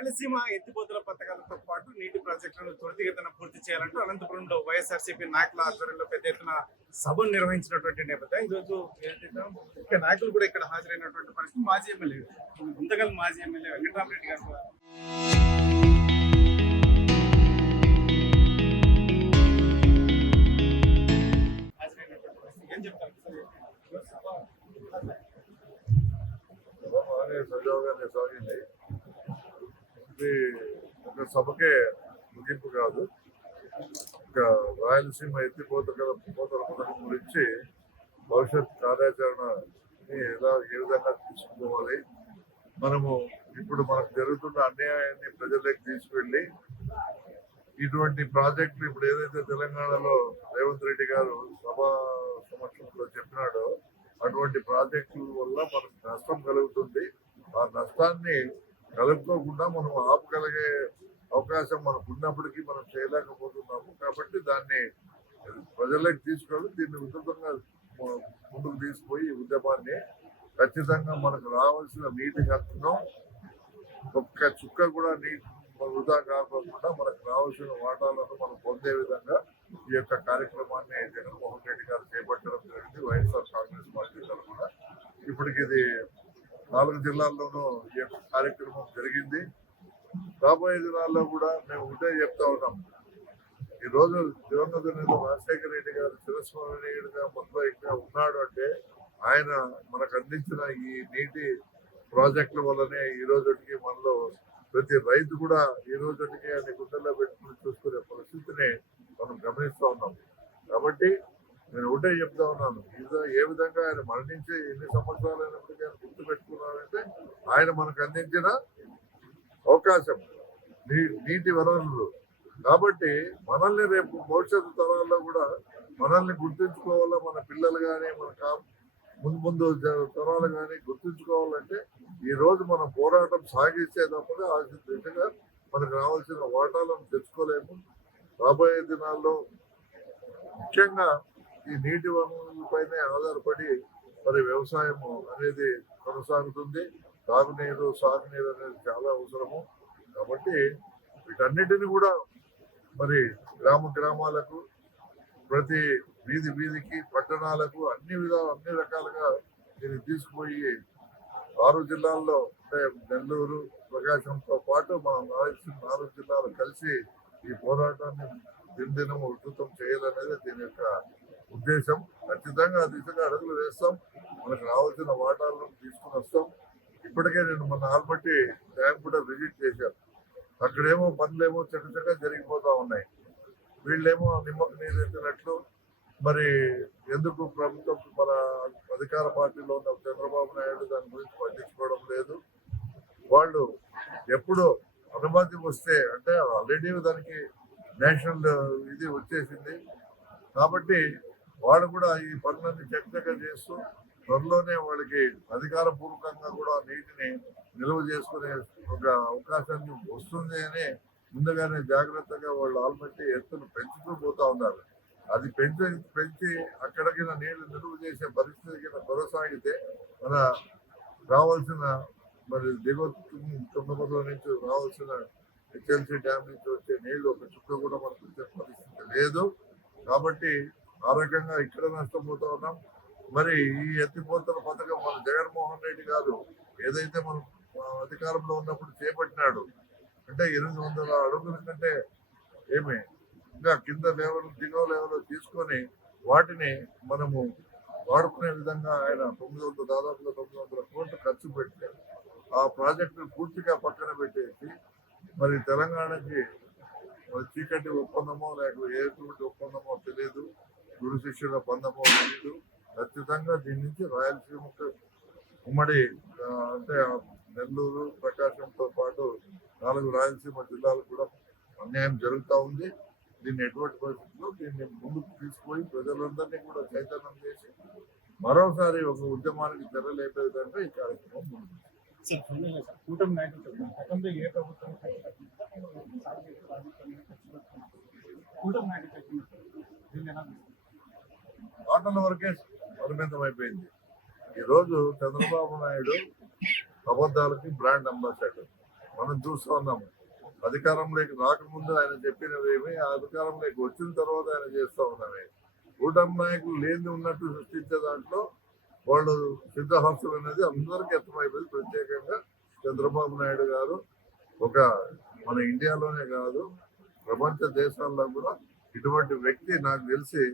రాయలసీమ ఎత్తిపోతల పథకాలతో పాటు నీటి ప్రాజెక్టులను త్వరితగతిన పూర్తి చేయాలంటూ అనంతపురంలో వైఎస్ఆర్సీపీ నాయకుల ఆధ్వర్యంలో పెద్ద ఎత్తున సభను నిర్వహించినటువంటి నేపథ్యం ఈరోజు ముఖ్య నాయకులు కూడా ఇక్కడ హాజరైనటువంటి పరిస్థితి. మాజీ ఎమ్మెల్యే గుంతకల్ మాజీ ఎమ్మెల్యే వెంకటరామరెడ్డి గారు హాజరైనటువంటి పరిస్థితి. ఏం చెప్తారు? సజావుగానే సాగింది. ఇది ఒక సభకే ముగింపు కాదు. ఒక రాయలసీమ ఎత్తిపోతల పథకం గురించి భవిష్యత్ కార్యాచరణని ఏ విధంగా తీసుకోవాలి, మనము ఇప్పుడు మనకు జరుగుతున్న అన్యాయాన్ని ప్రజలకు తీసుకువెళ్ళి ఇటువంటి ప్రాజెక్టులు ఇప్పుడు ఏదైతే తెలంగాణలో రేవంత్ రెడ్డి గారు సభా సమక్షంలో చెప్పినాడో అటువంటి ప్రాజెక్టుల వల్ల మనకు నష్టం కలుగుతుంది. ఆ నష్టాన్ని కలుపుకోకుండా మనం ఆపగలిగే అవకాశం మనకు ఉన్నప్పటికీ మనం చేయలేకపోతున్నాము. కాబట్టి దాన్ని ప్రజలకు తీసుకెళ్ళి దీన్ని ఉధృతంగా ముందుకు తీసుకుపోయి ఈ ఉద్యమాన్ని ఖచ్చితంగా మనకు రావాల్సిన నీటి హక్కును ఒక్క చుక్క కూడా నీటి వృధా కాకుండా మనకు రావాల్సిన వాటాలను మనం పొందే విధంగా ఈ యొక్క కార్యక్రమాన్ని జగన్మోహన్ రెడ్డి గారు చేపట్టడం జరిగింది. వైఎస్ఆర్ కాంగ్రెస్ పార్టీ తరఫున ఇప్పటికి ఇది 4 జిల్లాల్లోనూ ఈ యొక్క కార్యక్రమం జరిగింది. రాబోయే దినాల్లో కూడా మేము ఒకటే చెప్తా ఉన్నాం. ఈ రోజు దివంగత నేత రాజశేఖర రెడ్డి గారు చిరస్మరణీయుడిగా మొత్తం ఇక్కడ ఉన్నాడు అంటే ఆయన మనకు అందించిన ఈ నీటి ప్రాజెక్టుల వల్లనే ఈ రోజుకి మనలో ప్రతి రైతు కూడా ఈ రోజుకి ఆయన గుండెల్లో పెట్టుకుని చూసుకునే పరిస్థితిని మనం గమనిస్తూ ఉన్నాం. కాబట్టి నేను ఒకటే చెప్తా ఉన్నాను, ఏ విధంగా ఆయన మరణించి ఎన్ని సంవత్సరాలు అయినప్పటికీ ఆయన గుర్తు పెట్టుకున్నారంటే ఆయన మనకు అందించిన అవకాశం నీటి వనరులు. కాబట్టి మనల్ని రేపు భవిష్యత్తు తరాల్లో కూడా మనల్ని గుర్తుంచుకోవాలా, మన పిల్లలు కానీ మన ముందు తరాలు కానీ గుర్తుంచుకోవాలంటే ఈ రోజు మనం పోరాటం సాగిస్తే తప్పగా ఆ దిశగా మనకు రావాల్సిన వాటాలను తెచ్చుకోలేము. రాబోయే దినాల్లో ముఖ్యంగా ఈ నీటి వనరులపైనే ఆధారపడి మరి వ్యవసాయము అనేది కొనసాగుతుంది. తాగునీరు సాగునీరు అనేది చాలా అవసరము. కాబట్టి వీటన్నిటిని కూడా మరి గ్రామాలకు ప్రతి వీధికి పట్టణాలకు అన్ని రకాలుగా దీన్ని తీసుకుపోయి 6 జిల్లాల్లో అంటే నెల్లూరు ప్రకాశంతో పాటు మనం 4 జిల్లాలు కలిసి ఈ పోరాటాన్ని దినదినం ఉధృతం చేయాలనేది దీని యొక్క ఉద్దేశం. ఖచ్చితంగా ఆ దిశగా అడుగులు వేస్తాం. మనకు రావాల్సిన వాటాలను తీసుకుని వస్తాం. ఇప్పటికే నేను మన ఆల్మట్టి డ్యామ్ కూడా విజిట్ చేశాను. అక్కడేమో పనులేమో చక్కగా జరిగిపోతా ఉన్నాయి. వీళ్ళేమో నిమ్మకు నీరెత్తినట్లు మరి ఎందుకు ప్రభుత్వం మన అధికార పార్టీలో ఉన్న చంద్రబాబు నాయుడు దాని గురించి పట్టించుకోవడం లేదు. వాళ్ళు ఎప్పుడు అనుమతి వస్తే అంటే ఆల్రెడీ దానికి నేషనల్ ఇది వచ్చేసింది కాబట్టి వాళ్ళు కూడా ఈ పనులన్నీ చక్కగా చేస్తూ త్వరలోనే వాళ్ళకి అధికారపూర్వకంగా కూడా నీటిని నిల్వ చేసుకునే ఒక అవకాశాన్ని వస్తుంది అని ముందుగానే జాగ్రత్తగా వాళ్ళు ఆల్మట్టి ఎత్తును పెంచుతూ పోతా ఉన్నారు. అది పెంచి అక్కడికి నీళ్లు నిలువ చేసే పరిస్థితి కొనసాగితే మన రావాల్సిన మరి దిగువ తుంగభద్ర నుంచి రావాల్సిన హెచ్ఎల్సీ డ్యామ్ నుంచి వచ్చే నీళ్లు ఒక చుక్క కూడా మనకు వచ్చే పరిస్థితి లేదు. కాబట్టి ఆ రకంగా ఇక్కడ నష్టపోతా ఉన్నాం. మరి ఈ ఎత్తిపోతల పథకం మన జగన్మోహన్ రెడ్డి గారు ఏదైతే మనం అధికారంలో ఉన్నప్పుడు చేపట్టినాడు అంటే 800 అడుగుల కంటే ఏమి ఇంకా కింద దిగువ లెవెల్ తీసుకొని వాటిని మనము వాడుకునే విధంగా ఆయన దాదాపుగా 900 కోట్లు ఖర్చు పెట్టారు. ఆ ప్రాజెక్టు పూర్తిగా పక్కన పెట్టేసి మరి తెలంగాణకి చీకటి ఒప్పందమో లేక ఎటువంటి ఒప్పందమో తెలియదు, గురు శిష్యుల బంధమో తెలియదు. ఖచ్చితంగా దీని నుంచి రాయలసీమకు ఉమ్మడి అంటే నెల్లూరు ప్రకాశంతో పాటు 4 రాయలసీమ జిల్లాలకు కూడా అన్యాయం జరుగుతూ ఉంది. దీన్ని ఎటువంటి పరిస్థితుల్లో దీన్ని ముందుకు తీసుకుపోయి ప్రజలందరినీ కూడా చైతన్యం చేసి మరోసారి ఒక ఉద్యమానికి తెరలేపే విధంగా ఈ కార్యక్రమం ముందు మాటల వరకే పరిమితం అయిపోయింది. ఈరోజు చంద్రబాబు నాయుడు అబద్ధాలకి బ్రాండ్ అంబాసిడర్. మనం చూస్తూ ఉన్నాము. అధికారంలోకి రాకముందు ఆయన చెప్పినవేమి, ఆ అధికారంలోకి వచ్చిన తర్వాత ఆయన చేస్తూ ఉన్నవి. కూటమి నాయకులు లేని ఉన్నట్టు సృష్టించే దాంట్లో వాళ్ళు సిద్ధహస్తులు అనేది అందరికీ అర్థమైపోయింది. ప్రత్యేకంగా చంద్రబాబు నాయుడు గారు ఒక మన ఇండియాలోనే కాదు ప్రపంచ దేశాల్లో కూడా ఇటువంటి వ్యక్తి నాకు తెలిసి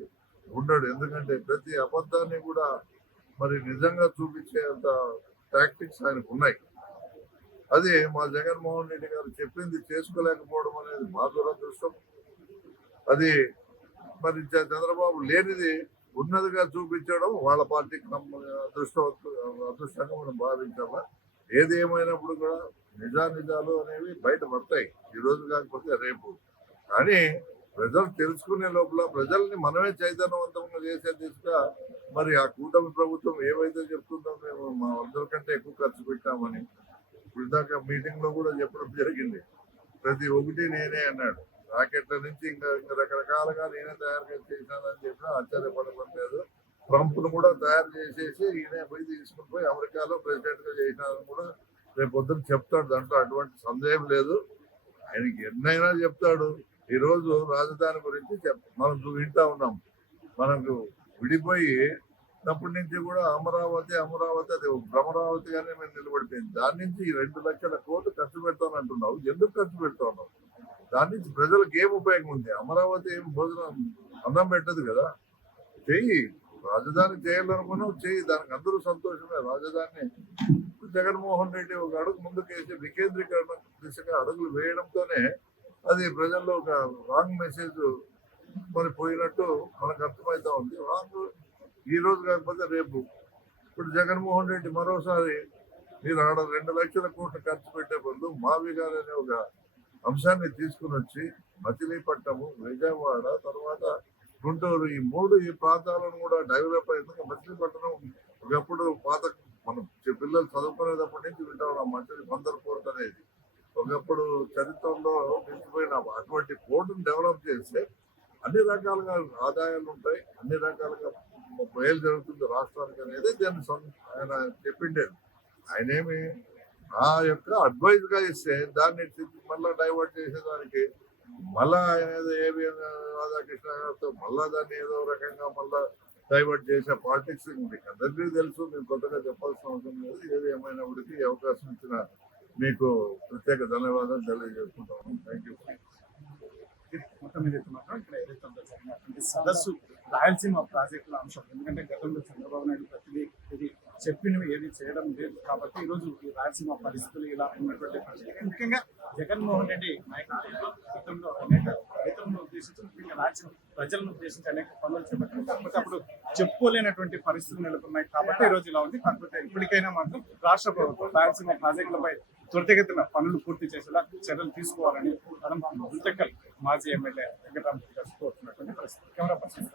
ఉండడు. ఎందుకంటే ప్రతి అబద్ధాన్ని కూడా మరి నిజంగా చూపించేంత టాక్టిక్స్ ఆయనకు ఉన్నాయి. అది మా జగన్మోహన్ రెడ్డి గారు చెప్పింది చేసుకోలేకపోవడం అనేది మా దురదృష్టం. అది మరి చంద్రబాబు లేనిది ఉన్నదిగా చూపించడం వాళ్ళ పార్టీకి అదృష్టంగా మనం భావించామా. ఏది ఏమైనప్పుడు కూడా నిజాలు అనేవి బయట పడతాయి, ఈ రోజు కాకపోతే రేపు. కానీ ప్రజలు తెలుసుకునే లోపల ప్రజల్ని మనమే చైతన్యవంతంగా చేసే దిశగా మరి ఆ కూటమి ప్రభుత్వం ఏవైతే చెప్తుందో మేము మా అందరికంటే ఎక్కువ ఖర్చు పెట్టామని ఇప్పుడు దాకా మీటింగ్ లో కూడా చెప్పడం జరిగింది. ప్రతి ఒక్కటి నేనే అన్నాడు. రాకెట్ల నుంచి ఇంకా రకరకాలుగా నేనే తయారు చేశానని చెప్పినా ఆశ్చర్యపడలేదు. ట్రంప్ ను కూడా తయారు చేసేసి ఈయన పోయి తీసుకుని పోయి అమెరికాలో ప్రెసిడెంట్ గా చేసినారని కూడా రేపు పొద్దున చెప్తాడు. దాంట్లో అటువంటి సందేహం లేదు. ఆయనకి ఎన్నైనా చెప్తాడు. ఈ రోజు రాజధాని గురించి మనం వింటా ఉన్నాం. మనకు విడిపోయి అప్పటి నుంచి కూడా అమరావతి అది భ్రమరావతిగానే మేము నిలబడిపోయింది. దాని నుంచి 2 లక్షల కోట్లు ఖర్చు పెడతాను అంటున్నావు. ఎందుకు ఖర్చు పెడతావు? దాని నుంచి ప్రజలకు ఏం ఉపయోగం ఉంది? అమరావతి ఏం భోజనం అన్నం పెట్టదు కదా. చెయ్యి, రాజధాని చేయాలనుకున్నావు చెయ్యి, దానికి అందరూ సంతోషమే. రాజధాని జగన్మోహన్ రెడ్డి ఒక అడుగు ముందుకేసి వికేంద్రీకరణ దిశగా అడుగులు వేయడంతోనే అది ప్రజల్లో ఒక రాంగ్ మెసేజ్ మరి పోయినట్టు మనకు అర్థమవుతా ఉంది. రాంగ్ ఈ రోజు కాకపోతే రేపు. ఇప్పుడు జగన్మోహన్ రెడ్డి మరోసారి మీరు ఆడ 2 లక్షల కోట్లు ఖర్చు పెట్టే బదులు మావి గారు అనే ఒక అంశాన్ని తీసుకుని వచ్చి మచిలీపట్నము, విజయవాడ, తర్వాత గుంటూరు ఈ ప్రాంతాలను కూడా డెవలప్ అయ్యేందుకు మచిలీపట్నం ఒకప్పుడు పాత మనం పిల్లలు చదువుకునేటప్పటి నుంచి వింటా ఉన్నాం. బందర్ పోర్ట్ అనేది ఒకప్పుడు చరిత్రలో నిలిచిపోయిన అటువంటి పోర్టును డెవలప్ చేస్తే అన్ని రకాలుగా ఆదాయాలు ఉంటాయి, అన్ని రకాలుగా మేలు జరుగుతుంది రాష్ట్రానికి అనేది దాన్ని ఆయన చెప్పిండేది. ఆయనేమి ఆ యొక్క అడ్వైజ్ గా ఇస్తే దాన్ని మళ్ళా డైవర్ట్ చేసేదానికి మళ్ళా ఆయన ఏదో ఏబి రాధాకృష్ణ గారితో మళ్ళా దాన్ని ఏదో రకంగా మళ్ళా డైవర్ట్ చేసే పాలిటిక్స్ మీకు అందరికీ తెలుసు. మేము కొత్తగా చెప్పాల్సిన అవసరం లేదు. ఏది ఏమైనప్పటికీ ఈ అవకాశం ఇచ్చిన మీకు ప్రత్యేక ధన్యవాదాలు తెలియజేసుకుంటాము. Thank you. మొత్తం మీద మాత్రం ఇక్కడ ఏదైతే ఉందో జరిగినటువంటి సదస్సు రాయలసీమ ప్రాజెక్టుల అంశం. ఎందుకంటే గతంలో చంద్రబాబు నాయుడు ప్రతిదీ ఇది చెప్పినవి ఏది చేయడం లేదు కాబట్టి ఈరోజు ఈ రాయలసీమ పరిస్థితులు ఇలా ఉన్నటువంటి పరిస్థితి. ముఖ్యంగా జగన్మోహన్ రెడ్డి నాయకత్వంలో గతంలో అనేక రైతులను ఉద్దేశించి ముఖ్యంగా రాయలసీమ ప్రజలను ఉద్దేశించి అనేక పనులు చేపట్టారు. కాకపోతే అప్పుడు చెప్పుకోలేనటువంటి పరిస్థితులు నెలకొన్నాయి కాబట్టి ఈ రోజు ఇలా ఉంది. కాకపోతే ఇప్పటికైనా మాత్రం రాష్ట్ర ప్రభుత్వం రాయలసీమ ప్రాజెక్టులపై త్వరితగతిన పనులు పూర్తి చేసేలా చర్యలు తీసుకోవాలని గుంతకల్ మాజీ ఎమ్మెల్యే వెంకటరామరెడ్డి గారు కోరుతున్నటువంటి పరిస్థితి. Camera person